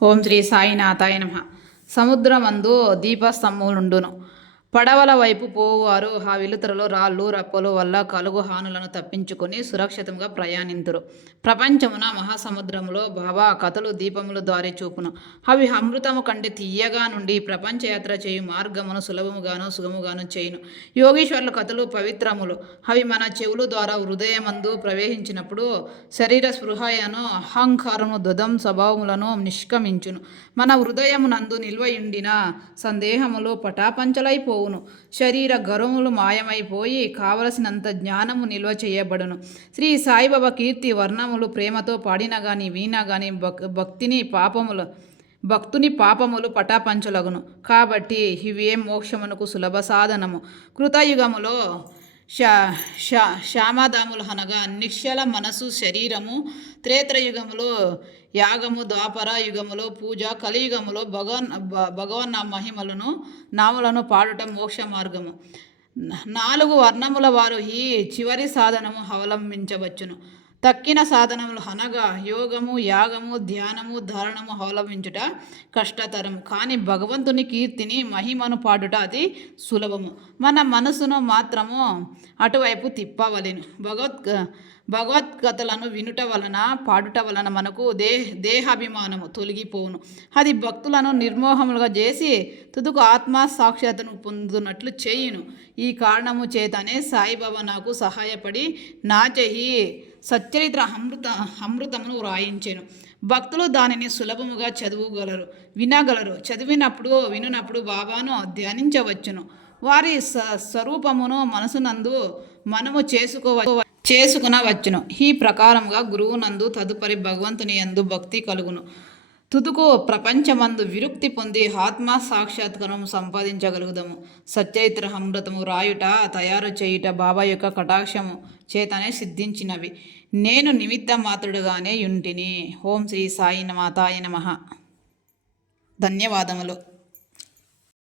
ఓం శ్రీ సాయినాథాయ నమః. సముద్రమందు దీపస్తంభములుండును. పడవల వైపు పోవువారు ఆ వెలుతురులో రాళ్ళు రప్పలు వల్ల కలుగు హానులను తప్పించుకొని సురక్షితంగా ప్రయాణింతురు. ప్రపంచమున మహాసముద్రములో బాబా కథలు దీపములు దారి చూపును. అవి అమృతము కంటే తీయగా నుండి ప్రపంచయాత్ర చేయు మార్గమును సులభముగాను సుగముగాను చేయును. యోగీశ్వరుల కథలు పవిత్రములు. అవి మన చెవులు ద్వారా హృదయమందు ప్రవేశించినప్పుడు శరీర స్పృహయను అహంకారము దుదం స్వభావములను నిష్క్రమించును. మన హృదయమునందు నిల్వయుండిన సందేహములు పటాపంచలైపోవును. శరీర గర్వములు మాయమైపోయి కావలసినంత జ్ఞానము నిల్వ చేయబడును. శ్రీ సాయిబాబా కీర్తి వర్ణములు ప్రేమతో పాడిన గాని వీణ గాని భక్తుని పాపములు పటాపంచలగును. కాబట్టి ఇవే మోక్షమునకు సులభ సాధనము. కృతయుగములో శ్యామదాములు అనగా నిశ్చల మనసు శరీరము, త్రేత్రయుగములో యాగము, ద్వాపర యుగములో పూజ, కలియుగములో భగవన్ మహిమలను నామలను పాడటం మోక్ష మార్గము. 4 వర్ణముల వారు ఈ చివరి సాధనము అవలంబించవచ్చును. తక్కిన సాధనములు అనగా యోగము, యాగము, ధ్యానము, ధారణము అవలంబించుట కష్టతరము. కానీ భగవంతుని కీర్తిని మహిమను పాడుట అతి సులభము. మన మనసును మాత్రము అటువైపు తిప్పవలెను. భగవద్గతలను వినుట వలన పాడుట వలన మనకు దేహాభిమానము తొలగిపోవును. అది భక్తులను నిర్మోహములుగా చేసి తుదుకు ఆత్మ సాక్షాత్ను పొందునట్లు చేయును. ఈ కారణము చేతనే సాయిబాబా నాకు సహాయపడి నా చెయ్యి సచ్చరిత్ర అమృతమును వ్రాయించెను. భక్తులు దానిని సులభముగా చదువుగలరు, వినగలరు. వినునప్పుడు బాబాను ధ్యానించవచ్చును. వారి స్వరూపమును మనసునందు మనము చేసుకునవచ్చును. ఈ ప్రకారముగా గురువునందు తదుపరి భగవంతుని యందు భక్తి కలుగును. తుదుకు ప్రపంచమందు విరుక్తి పొంది ఆత్మ సాక్షాత్కారం సంపాదించగలుగుదాము. సచ్చరిత్ర అమృతము రాయుట, తయారు చేయుట బాబా యొక్క కటాక్షము చేతనే సిద్ధించినవి. నేను నిమిత్త మాత్రుడుగానే యుంటిని. ఓం శ్రీ సాయి మాతాయ నమః. ధన్యవాదములు.